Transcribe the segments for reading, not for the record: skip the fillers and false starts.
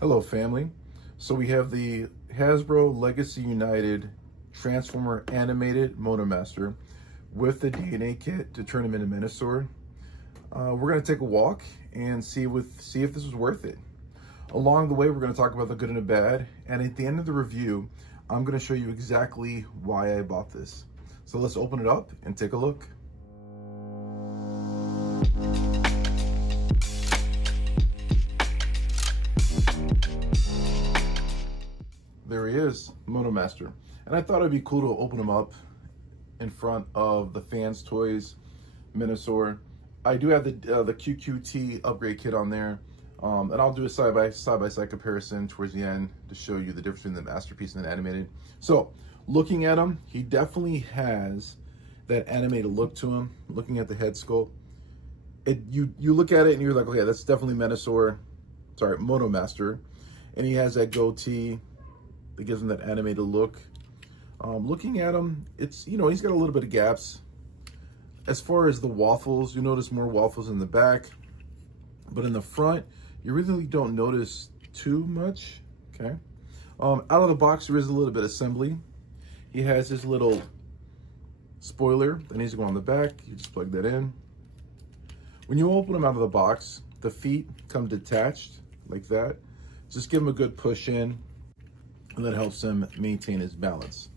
Hello family. So we have the Hasbro Legacy United Transformer Animated Motormaster with the DNA kit to turn him into Menasor. We're going to take a walk and see if this was worth it. Along the way, we're going to talk about the good and the bad. And at the end of the review, I'm going to show you exactly why I bought this. So let's open it up and take a look. There he is, Motormaster. And I thought it'd be cool to open him up in front of the Fans Toys Menasor. I do have the QQT upgrade kit on there. And I'll do a side-by-side comparison towards the end to show you the difference between the Masterpiece and the animated. So, looking at him, he definitely has that animated look to him. Looking at the head sculpt, you look at it and you're like, okay, that's definitely Motormaster. And he has that goatee that gives him that animated look. Looking at him, it's, he's got a little bit of gaps. As far as the waffles, you notice more waffles in the back, but in the front, you really don't notice too much, okay? Out of the box, there is a little bit of assembly. He has his little spoiler that needs to go on the back. You just plug that in. When you open him out of the box, the feet come detached like that. Just give him a good push in, and that helps him maintain his balance.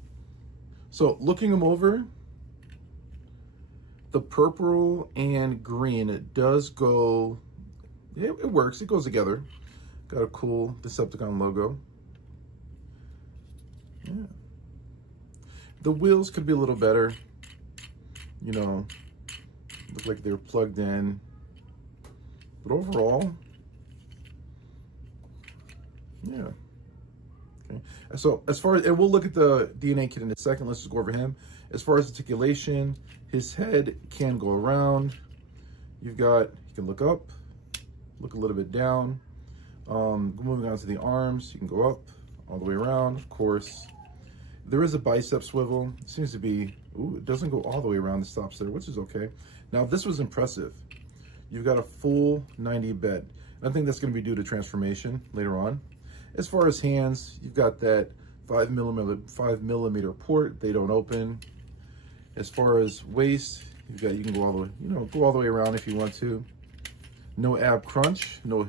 So looking him over, the purple and green, it does go, it works, it goes together. Got a cool Decepticon logo. Yeah. The wheels could be a little better, look like they're plugged in. But overall, yeah. Okay. So as far as, and we'll look at the DNA kit in a second, let's just go over him. As far as articulation, his head can go around. He can look up, look a little bit down. Moving on to the arms, you can go up all the way around, of course. There is a bicep swivel. It seems to be, it doesn't go all the way around, it stops there, which is okay. Now, this was impressive. You've got a full 90 bed. I think that's gonna be due to transformation later on. As far as hands, you've got that 5 millimeter port, they don't open. As far as waist, you can go all the way, go all the way around if you want to. No ab crunch, no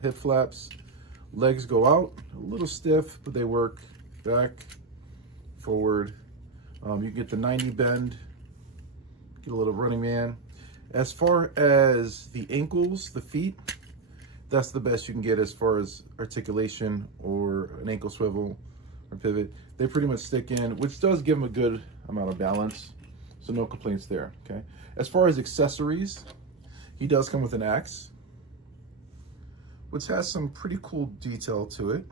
hip flaps. Legs go out, a little stiff, but they work. Back, forward. You can get the 90 bend, get a little running man. As far as the ankles, the feet, that's the best you can get as far as articulation or an ankle swivel or pivot. They pretty much stick in, which does give them a good amount of balance. So no complaints there, okay? As far as accessories, he does come with an axe, which has some pretty cool detail to it.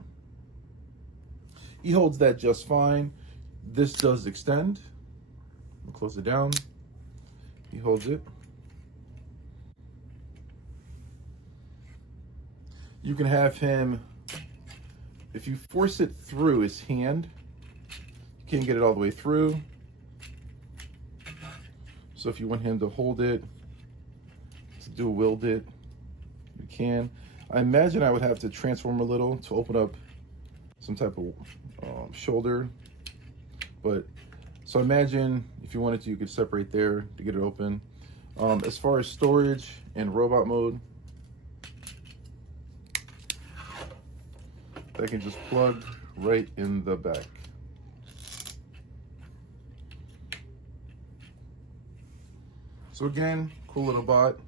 He holds that just fine. This does extend. I'll close it down. He holds it. You can have him, if you force it through his hand, you can't get it all the way through. So if you want him to hold it, to dual wield it, you can. I imagine I would have to transform a little to open up some type of shoulder. But, so imagine if you wanted to, you could separate there to get it open. As far as storage and robot mode, that can just plug right in the back. So again, cool little bot.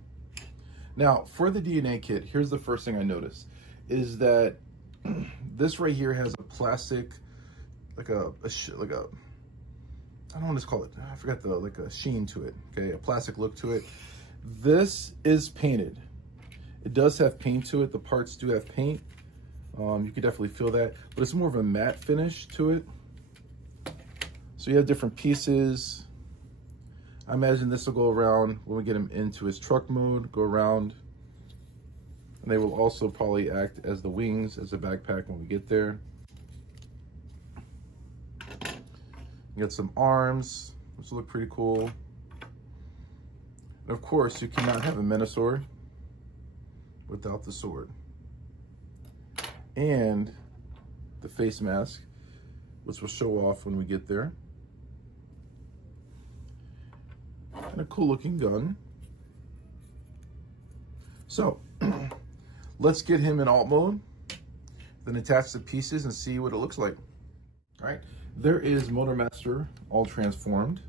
Now, for the DNA kit, here's the first thing I noticed, is that this right here has a plastic, I don't know what to call it. I forgot like a sheen to it, okay? A plastic look to it. This is painted. It does have paint to it. The parts do have paint. You can definitely feel that, but it's more of a matte finish to it. So you have different pieces. I imagine this will go around when we get him into his truck mode, go around. And they will also probably act as the wings, as a backpack when we get there. You got some arms, which look pretty cool. And of course, you cannot have a Menasor without the sword. and the face mask, which we'll show off when we get there. And a cool looking gun. So let's get him in alt mode, then attach the pieces and see what it looks like. All right, there is Motormaster all transformed.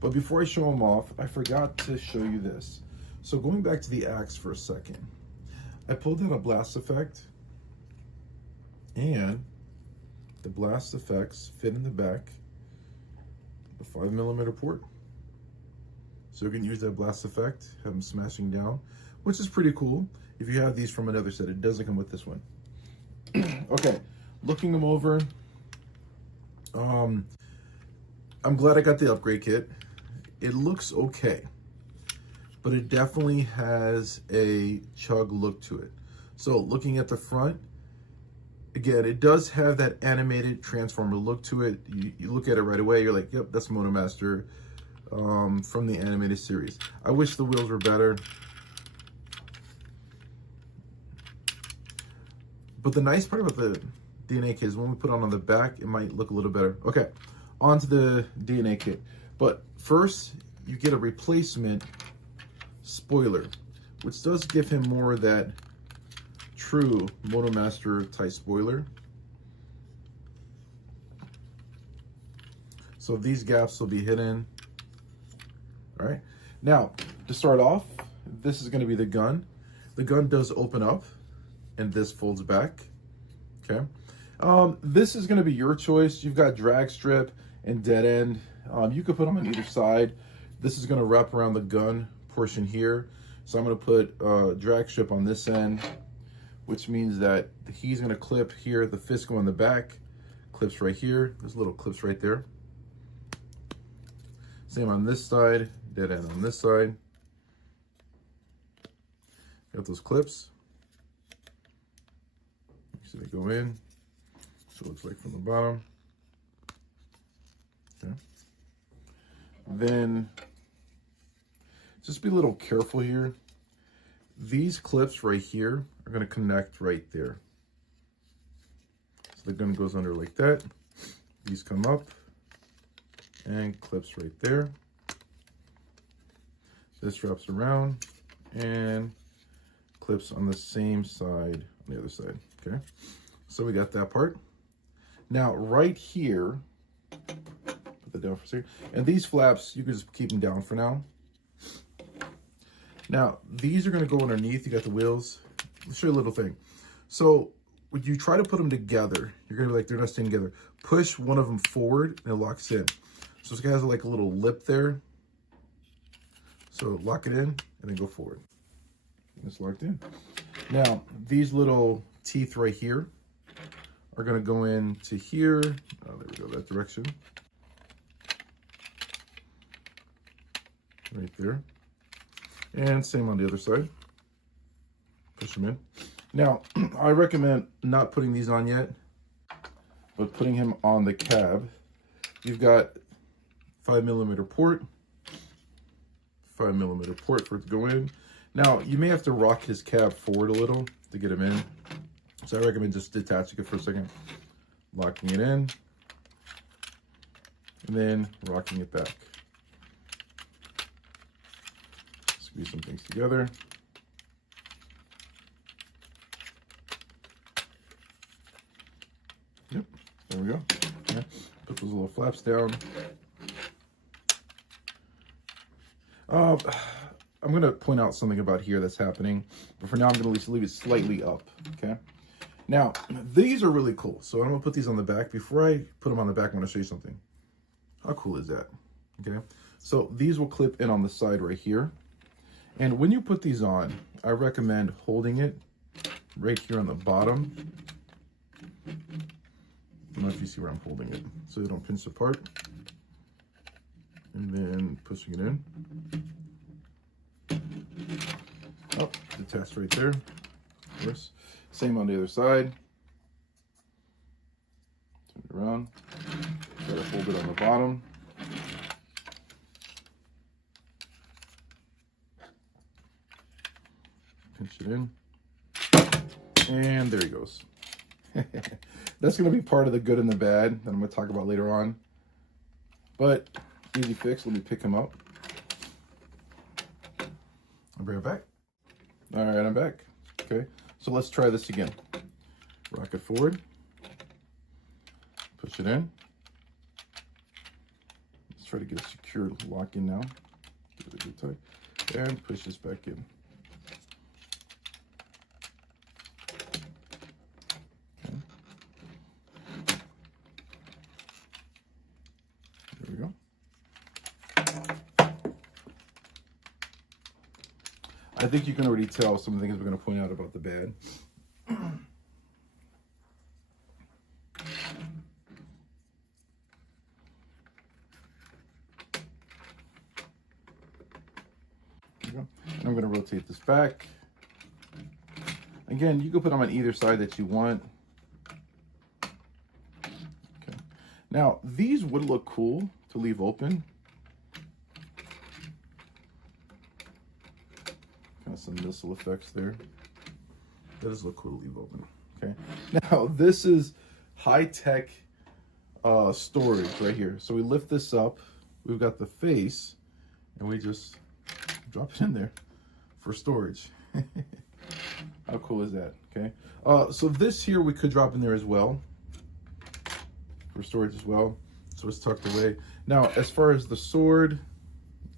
But before I show him off, I forgot to show you this. So going back to the axe for a second, I pulled out a blast effect, and the blast effects fit in the back, the 5mm port. So you can use that blast effect, have them smashing down, which is pretty cool. If you have these from another set, it doesn't come with this one. Okay, looking them over, I'm glad I got the upgrade kit. It looks okay, but it definitely has a chug look to it. So looking at the front, again, it does have that animated transformer look to it. You look at it right away, you're like, yep, that's Motormaster from the animated series. I wish the wheels were better. But the nice part about the DNA kit is when we put on the back, it might look a little better. Okay, on to the DNA kit. But first, you get a replacement spoiler, which does give him more of that true Motormaster type spoiler. So these gaps will be hidden. All right, now to start off, this is going to be the gun. The gun does open up and this folds back. Okay, this is going to be your choice. You've got drag strip and dead end. You could put them on either side. This is going to wrap around the gun portion here. So I'm going to put drag strip on this end, which means that he's going to clip here. The fist go in the back, clips right here. There's little clips right there. Same on this side, dead end on this side. Got those clips. So they go in. So it looks like from the bottom. Okay. Then just be a little careful here. These clips right here are going to connect right there. So the gun goes under like that. These come up and clips right there. This wraps around and clips on the same side on the other side. Okay, so we got that part. Now right here, put that down for a second. And these flaps, you can just keep them down for now. Now, these are going to go underneath. You got the wheels. Let's show you a little thing. So when you try to put them together, you're going to be like, they're not staying together. Push one of them forward and it locks in. So this guy has like a little lip there. So lock it in and then go forward. And it's locked in. Now, these little teeth right here are going to go into here. Oh, there we go, that direction. Right there. And same on the other side. Push them in. Now, I recommend not putting these on yet, but putting him on the cab. You've got 5mm port, 5mm port for it to go in. Now, you may have to rock his cab forward a little to get him in. So I recommend just detaching it for a second, locking it in, and then rocking it back. Squeeze some things together. Yep, there we go. Okay. Put those little flaps down. I'm going to point out something about here that's happening, but for now I'm going to leave it slightly up, okay? Now, these are really cool. So I'm going to put these on the back. Before I put them on the back, I want to show you something. How cool is that? Okay, so these will clip in on the side right here. And when you put these on, I recommend holding it right here on the bottom. I don't know if you see where I'm holding it, so they don't pinch apart. And then pushing it in. Oh, detached right there. Of course. Same on the other side. Turn it around. Try to hold it on the bottom. Pinch it in. And there he goes. That's going to be part of the good and the bad that I'm going to talk about later on. But easy fix. Let me pick him up. I'll bring it back. All right, I'm back. Okay, so let's try this again. Rock it forward. Push it in. Let's try to get a secure lock in now. Give it a good tight. And push this back in. Okay. There we go. I think you can already tell some of the things we're going to point out about the bad. And I'm going to rotate this back. Again, you can put them on either side that you want. Okay. Now, these would look cool to leave open. Kind of some missile effects there. That does look cool to leave open. Okay. Now, this is high-tech storage right here. So we lift this up. We've got the face, and we just drop it in there for storage. How cool is that? Okay. So this here we could drop in there as well for storage as well. So it's tucked away. Now, as far as the sword,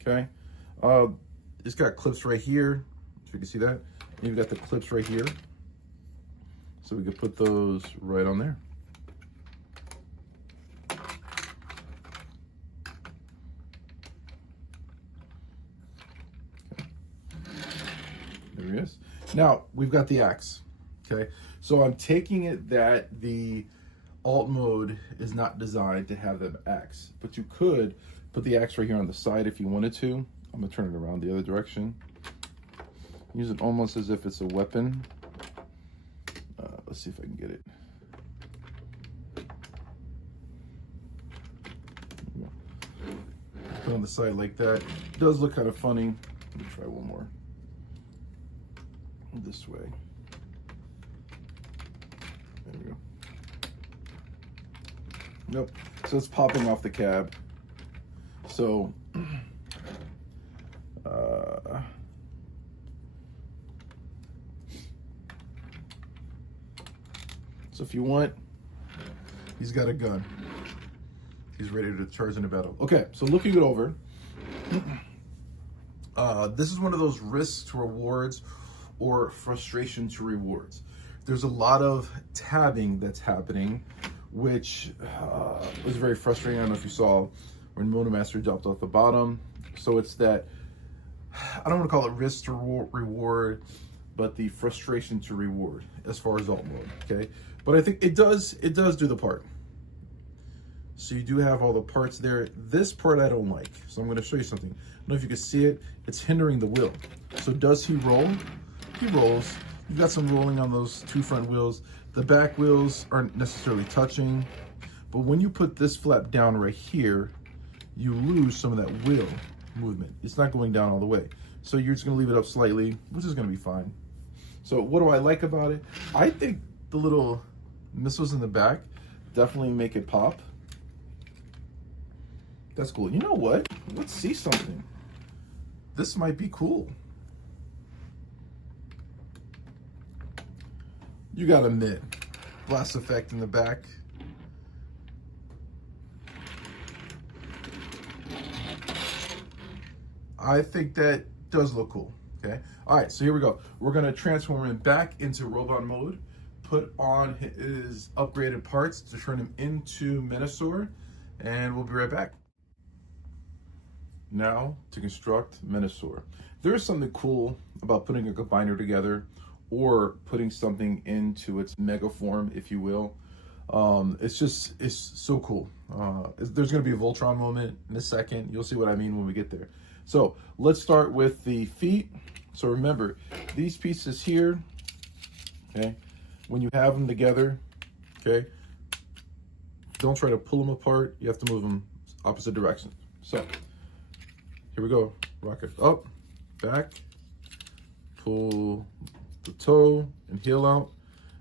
okay, it's got clips right here. If you can see that. And you've got the clips right here. So we could put those right on there. There he is. Now, we've got the axe, okay? So I'm taking it that the alt mode is not designed to have the axe, but you could put the axe right here on the side if you wanted to. I'm gonna turn it around the other direction. Use it almost as if it's a weapon. Let's see if I can get it. Put it on the side like that. It does look kind of funny. Let me try one more. This way. There we go. Nope. So it's popping off the cab. So so if you want, he's got a gun. He's ready to charge in a battle. Okay, so looking it over, this is one of those risks to rewards or frustration to rewards. There's a lot of tabbing that's happening, which was very frustrating. I don't know if you saw when Motormaster dropped off the bottom. So it's that, I don't want to call it risk to reward, but the frustration to reward as far as alt mode, okay? But I think it does do the part. So you do have all the parts there. This part I don't like. So I'm going to show you something. I don't know if you can see it. It's hindering the wheel. So does he roll? He rolls. You've got some rolling on those two front wheels. The back wheels aren't necessarily touching. But when you put this flap down right here, you lose some of that wheel movement. It's not going down all the way. So you're just going to leave it up slightly, which is going to be fine. So what do I like about it? I think the little missiles in the back definitely make it pop. That's cool. You know what? Let's see something. This might be cool. You gotta admit, blast effect in the back. I think that does look cool, okay? All right, so here we go. We're gonna transform him back into robot mode, put on his upgraded parts to turn him into Menasor, and we'll be right back. Now to construct Menasor. There's something cool about putting a combiner together or putting something into its mega form, if you will. It's so cool. There's gonna be a Voltron moment in a second. You'll see what I mean when we get there. So let's start with the feet. So remember, these pieces here, okay, when you have them together, okay, don't try to pull them apart. You have to move them opposite directions. So here we go. Rock it up, back, pull the toe and heel out.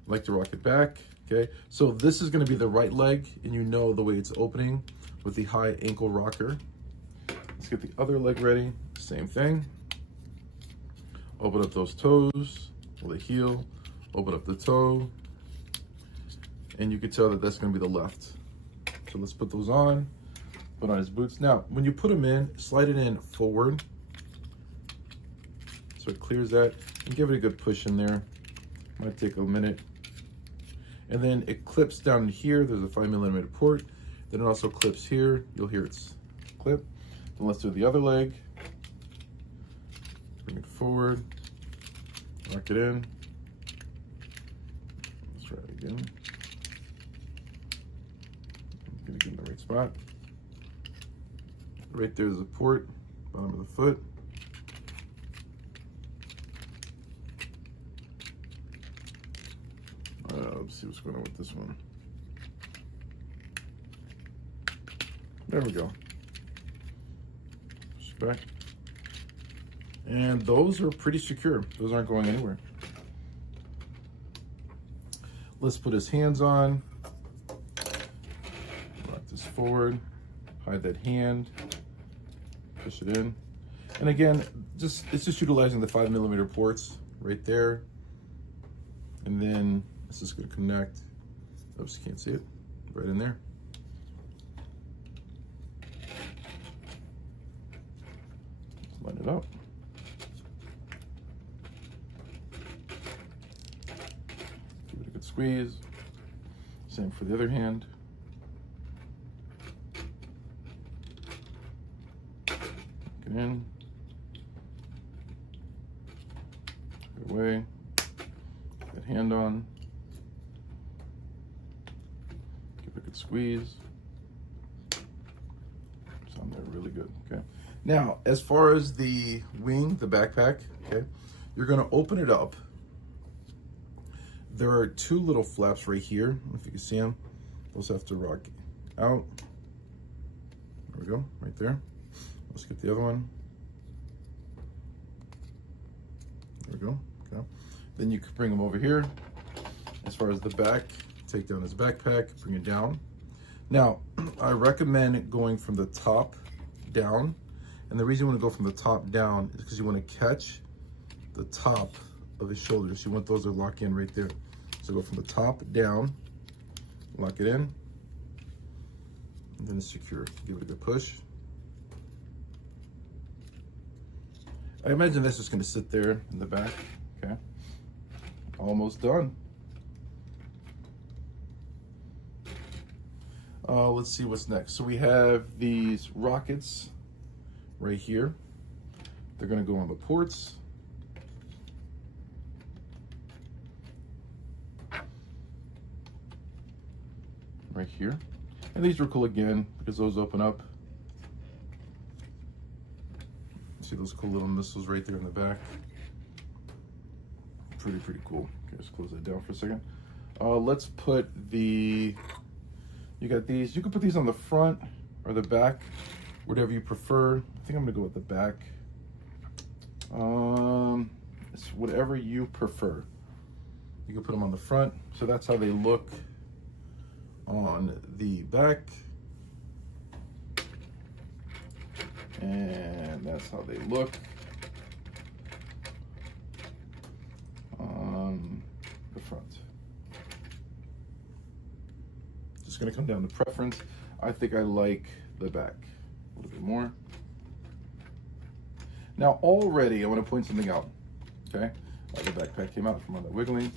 I like to rock it back, Okay, so this is going to be the right leg, and you know the way it's opening with the high ankle rocker. Let's get the other leg ready. Same thing. Open up those toes, the heel, open up the toe, and you can tell that that's going to be the left. So let's put those on, put on his boots. Now, when you put them in, slide it in forward so it clears that, and give it a good push in there. Might take a minute. And then it clips down here. There's a 5mm port. Then it also clips here. You'll hear it's clip. Then let's do the other leg. Bring it forward, lock it in. Let's try it again. Get it in the right spot. Right there's the port, bottom of the foot. Let's see what's going on with this one. There we go. Push it back. And those are pretty secure. Those aren't going anywhere. Let's put his hands on. Lock this forward. Hide that hand. Push it in. And again, it's just utilizing the 5mm ports right there. And then this is going to connect. Oops, you can't see it. Right in there. Line it up. Give it a good squeeze. Same for the other hand. Get in. Take it away. Get hand on. Give it a good squeeze. It's on there really good. Okay. Now, as far as the wing, the backpack, okay, you're going to open it up. There are two little flaps right here. I don't know if you can see them. Those have to rock out. There we go, right there. Let's get the other one. There we go. Okay. Then you can bring them over here. As far as the back, take down his backpack, bring it down. Now, I recommend going from the top down. And the reason you want to go from the top down is because you want to catch the top of his shoulders. You want those to lock in right there. So go from the top down, lock it in, and then it's secure. Give it a good push. I imagine that's just going to sit there in the back. Okay, almost done. Let's see what's next. So we have these rockets right here. They're going to go on the ports. Right here. And these are cool again because those open up. See those cool little missiles right there in the back. Pretty cool. Okay, let's close that down for a second. Let's put you got these. You can put these on the front or the back, whatever you prefer. I think I'm gonna go with the back. It's whatever you prefer. You can put them on the front. So that's how they look on the back. And that's how they look on the front. Just gonna come down to preference. I think I like the back a little bit more. Now already I want to point something out, okay? The backpack came out from all that wiggling.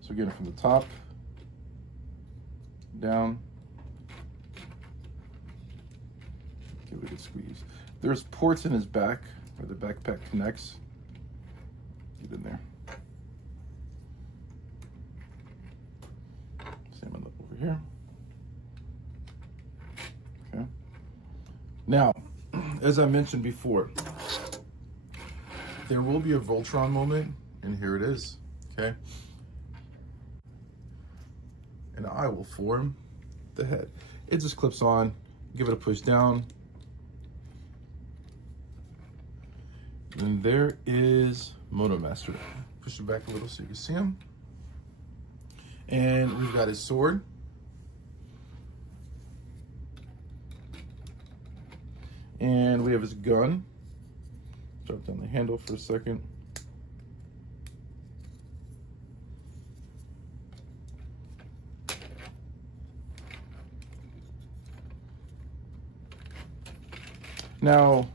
So again, from the top, down, give it a good squeeze. There's ports in his back where the backpack connects. Get in there. Same one over here. Okay. Now, as I mentioned before, there will be a Voltron moment, and here it is, okay? And I will form the head. It just clips on, give it a push down. And there is Motormaster. Push it back a little so you can see him. And we've got his sword. And we have his gun. Drop down the handle for a second. Now,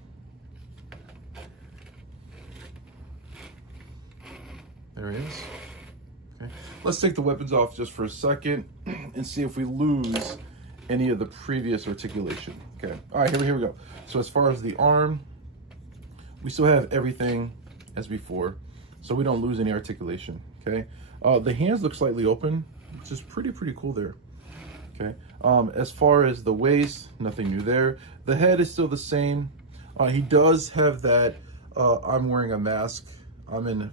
there he is. Okay. Let's take the weapons off just for a second and see if we lose any of the previous articulation. Okay. All right, here we go. So as far as the arm, we still have everything as before, so we don't lose any articulation. Okay. The hands look slightly open, which is pretty cool there. Okay. As far as the waist, nothing new there. The head is still the same. He does have that I'm wearing a mask, I'm in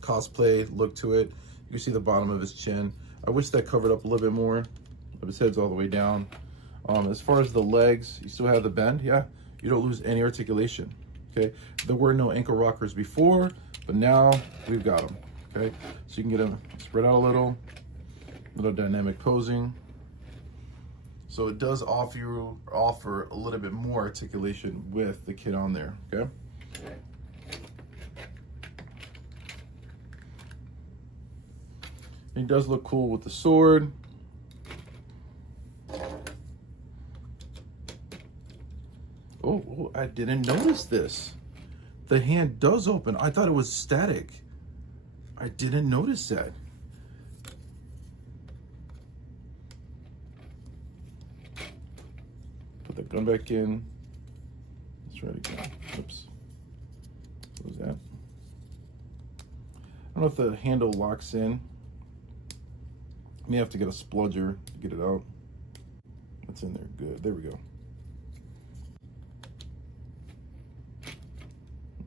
cosplay look to it. You can see the bottom of his chin. I wish that covered up a little bit more, but his head's all the way down. As far as the legs, you still have the bend. Yeah, you don't lose any articulation. Okay, there were no ankle rockers before, but now we've got them. Okay, so you can get them spread out a little dynamic posing. So it does offer a little bit more articulation with the kit on there. Okay. He does look cool with the sword. Oh, I didn't notice this. The hand does open. I thought it was static. I didn't notice that. Put the gun back in. Let's try it again. Oops. What was that? I don't know if the handle locks in. May have to get a spludger to get it out. It's in there. Good. There we go.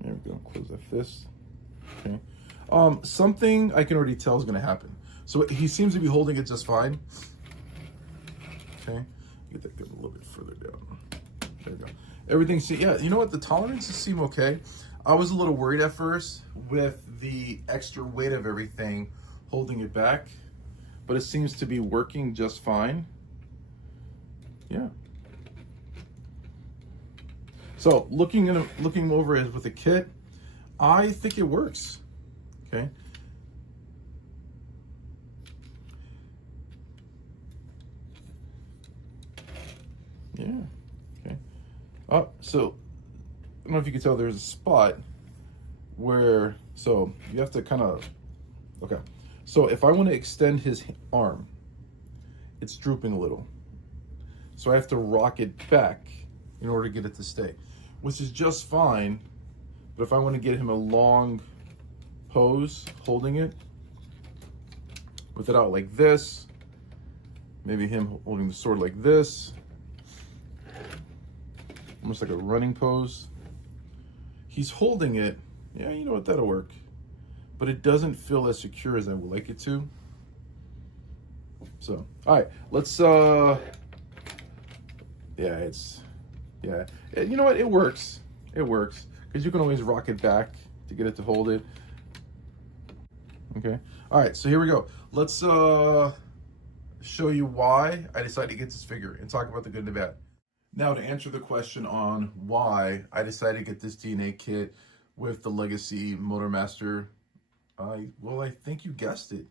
There we go. Close that fist. Okay. Something I can already tell is going to happen. So he seems to be holding it just fine. Okay. Get that gun a little bit further down. There we go. Everything. Yeah. You know what? The tolerances seem okay. I was a little worried at first with the extra weight of everything holding it back, but it seems to be working just fine. Yeah. So looking over it with the kit, I think it works. Okay. Yeah. Okay. So I don't know if you can tell, there's a spot where, so you have to kind of, okay. So if I want to extend his arm, it's drooping a little. So I have to rock it back in order to get it to stay, which is just fine. But if I want to get him a long pose holding it with it out like this, maybe him holding the sword like this, almost like a running pose. He's holding it. Yeah, you know what, that'll work. But it doesn't feel as secure as I would like it to. So, all right, let's, yeah, you know what, it works. It works, because you can always rock it back to get it to hold it. Okay, all right, so here we go. Let's show you why I decided to get this figure and talk about the good and the bad. Now, to answer the question on why I decided to get this DNA kit with the Legacy Motormaster, well, I think you guessed it.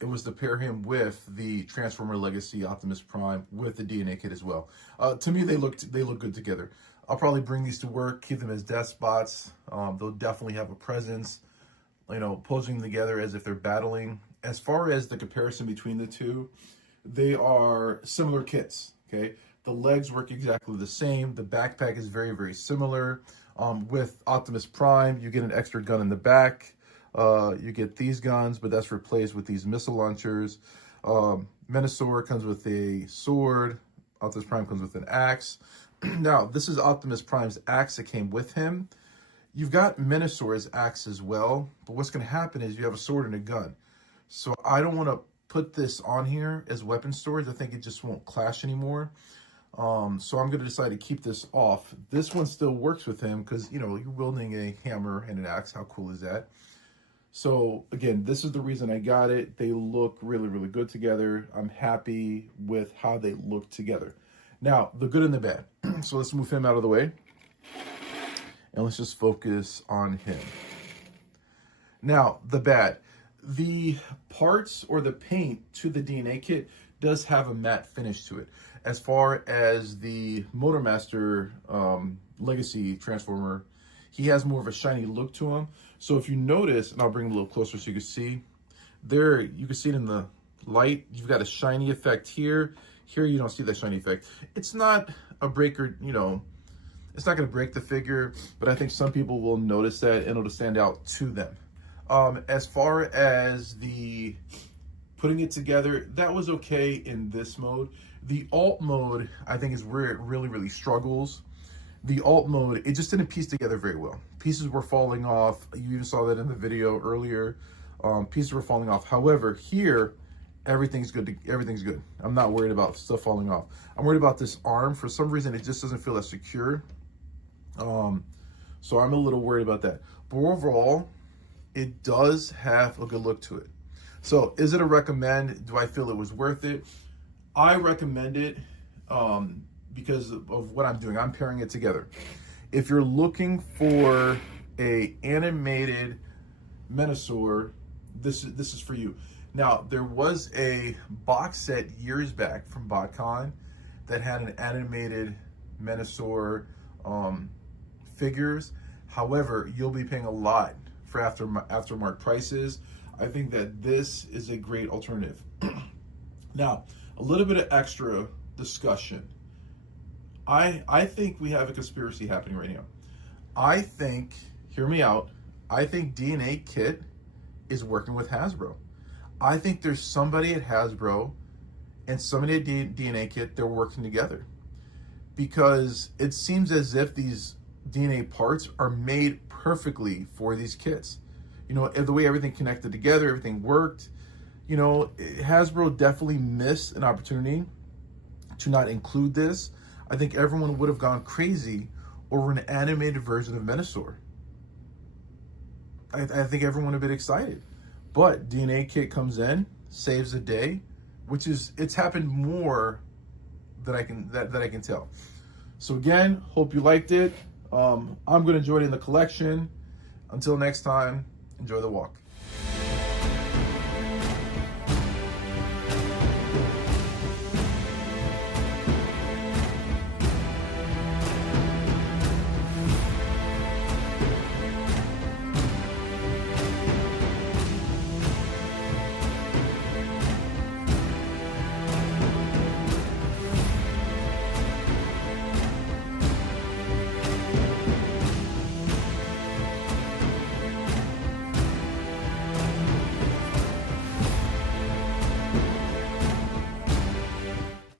It was to pair him with the Transformer Legacy Optimus Prime with the DNA kit as well. To me, they look good together. I'll probably bring these to work, keep them as desk spots. They'll definitely have a presence, you know, posing them together as if they're battling. As far as the comparison between the two, they are similar kits, okay? The legs work exactly the same. The backpack is very, very similar. With Optimus Prime, you get an extra gun in the back. You get these guns, but that's replaced with these missile launchers. Menasor comes with a sword. Optimus Prime comes with an axe. Now, this is Optimus Prime's axe that came with him. You've got Menasor's axe as well, but what's going to happen is you have a sword and a gun. So I don't want to put this on here as weapon storage. I think it just won't clash anymore. So I'm going to decide to keep this off. This one still works with him because, you know, you're wielding a hammer and an axe. How cool is that? So again, this is the reason I got it. They look really, really good together. I'm happy with how they look together. Now, the good and the bad. So let's move him out of the way. And let's just focus on him. Now, the bad. The parts or the paint to the DNA kit does have a matte finish to it. As far as the Motormaster Legacy Transformer, he has more of a shiny look to him. So if you notice, and I'll bring it a little closer so you can see, there, you can see it in the light, you've got a shiny effect here. Here you don't see that shiny effect. It's not a breaker, you know, it's not gonna break the figure, but I think some people will notice that and it'll stand out to them. As far as the putting it together, that was okay in this mode. The alt mode, I think, is where it really, really struggles. The alt mode, it just didn't piece together very well. Pieces were falling off. You even saw that in the video earlier. Pieces were falling off. However, here, everything's good. Everything's good. I'm not worried about stuff falling off. I'm worried about this arm. For some reason, it just doesn't feel as secure. So I'm a little worried about that. But overall, it does have a good look to it. So is it a recommend? Do I feel it was worth it? I recommend it because of what I'm doing. I'm pairing it together. If you're looking for a animated Menasor, this is for you. Now, there was a box set years back from BotCon that had an animated Menasor figures. However, you'll be paying a lot for aftermarket prices. I think that this is a great alternative. Now, a little bit of extra discussion. I think we have a conspiracy happening right now. I think, hear me out, I think DNA Kit is working with Hasbro. I think there's somebody at Hasbro and somebody at DNA Kit, they're working together. Because it seems as if these DNA parts are made perfectly for these kits. You know, the way everything connected together, everything worked. You know, Hasbro definitely missed an opportunity to not include this. I think everyone would have gone crazy over an animated version of Menasor. I think everyone would have been excited. But DNA Kit comes in, saves the day, which is, it's happened more than I can tell. So again, hope you liked it. I'm going to enjoy it in the collection. Until next time, enjoy the walk.